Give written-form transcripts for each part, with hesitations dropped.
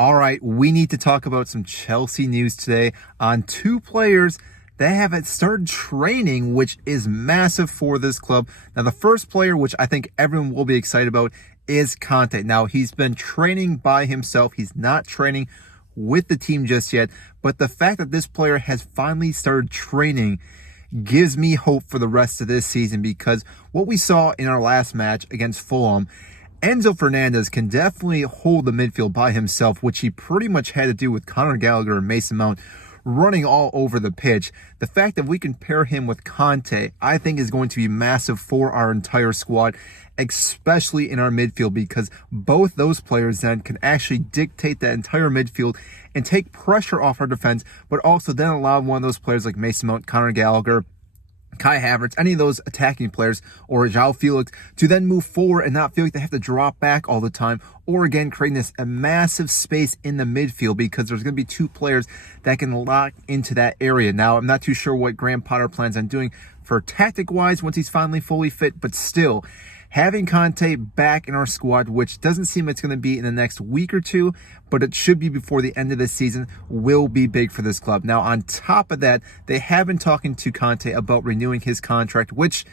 All right, we need to talk about some Chelsea news today on two players that have started training, which is massive for this club. Now, the first player, which I think everyone will be excited about, is Kante. Now, he's been training by himself. He's not training with the team just yet, but the fact that this player has finally started training gives me hope for the rest of this season, because what we saw in our last match against Fulham, Enzo Fernandez can definitely hold the midfield by himself, which he pretty much had to do with Conor Gallagher and Mason Mount running all over the pitch. The fact that we can pair him with Kante, I think, is going to be massive for our entire squad, especially in our midfield, because both those players then can actually dictate that entire midfield and take pressure off our defense, but also then allow one of those players like Mason Mount, Conor Gallagher, Kai Havertz, any of those attacking players, or João Felix, to then move forward and not feel like they have to drop back all the time, or again creating this a massive space in the midfield, because there's going to be two players that can lock into that area. Now, I'm not too sure what Graham Potter plans on doing for tactic-wise once he's finally fully fit, but still, having Kante back in our squad, which doesn't seem it's going to be in the next week or two, but it should be before the end of the season, will be big for this club. Now, on top of that, they have been talking to Kante about renewing his contract, which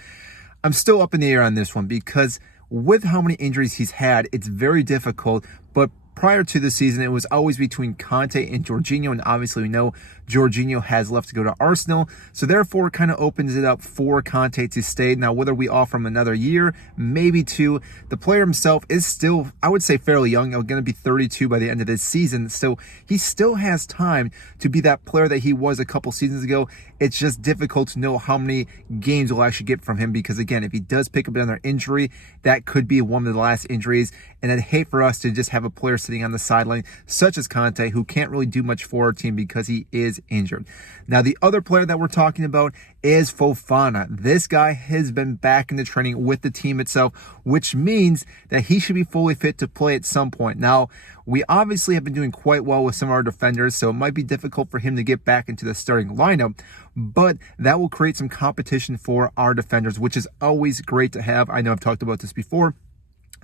I'm still up in the air on this one, because with how many injuries he's had, it's very difficult. But prior to the season, it was always between Kante and Jorginho, and obviously we know Jorginho has left to go to Arsenal, so therefore it kind of opens it up for Kante to stay. Now, whether we offer him another year, maybe two, the player himself is still, I would say, fairly young. He's going to be 32 by the end of this season, so he still has time to be that player that he was a couple seasons ago. It's just difficult to know how many games we'll actually get from him, because again, if he does pick up another injury, that could be one of the last injuries, and I'd hate for us to just have a player sitting on the sideline such as Kante, who can't really do much for our team because he is injured. Now, the other player that we're talking about is Fofana. This guy has been back into training with the team itself, which means that he should be fully fit to play at some point. Now, we obviously have been doing quite well with some of our defenders, so it might be difficult for him to get back into the starting lineup, but that will create some competition for our defenders, which is always great to have. I know I've talked about this before.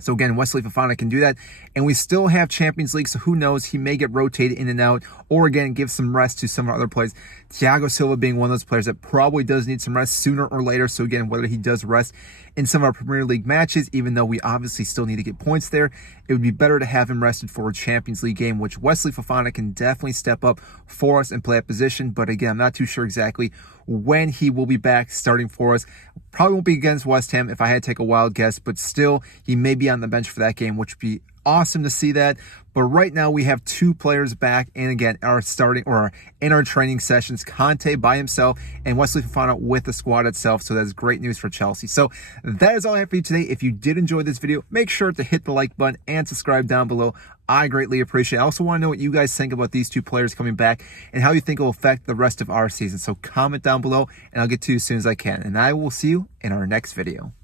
So again, Wesley Fofana can do that, and we still have Champions League, so who knows, he may get rotated in and out, or again, give some rest to some of our other players. Thiago Silva being one of those players that probably does need some rest sooner or later, so again, whether he does rest in some of our Premier League matches, even though we obviously still need to get points there, it would be better to have him rested for a Champions League game, which Wesley Fofana can definitely step up for us and play a position, but again, I'm not too sure exactly when he will be back starting for us. Probably won't be against West Ham if I had to take a wild guess, but still, he may be on the bench for that game, which would be awesome to see that. But right now we have two players back, and again, our starting or in our training sessions, Kante by himself and Wesley Fofana with the squad itself. So that's great news for Chelsea. So that is all I have for you today. If you did enjoy this video, make sure to hit the like button and subscribe down below. I greatly appreciate it. I also want to know what you guys think about these two players coming back and how you think it will affect the rest of our season. So comment down below and I'll get to you as soon as I can. And I will see you in our next video.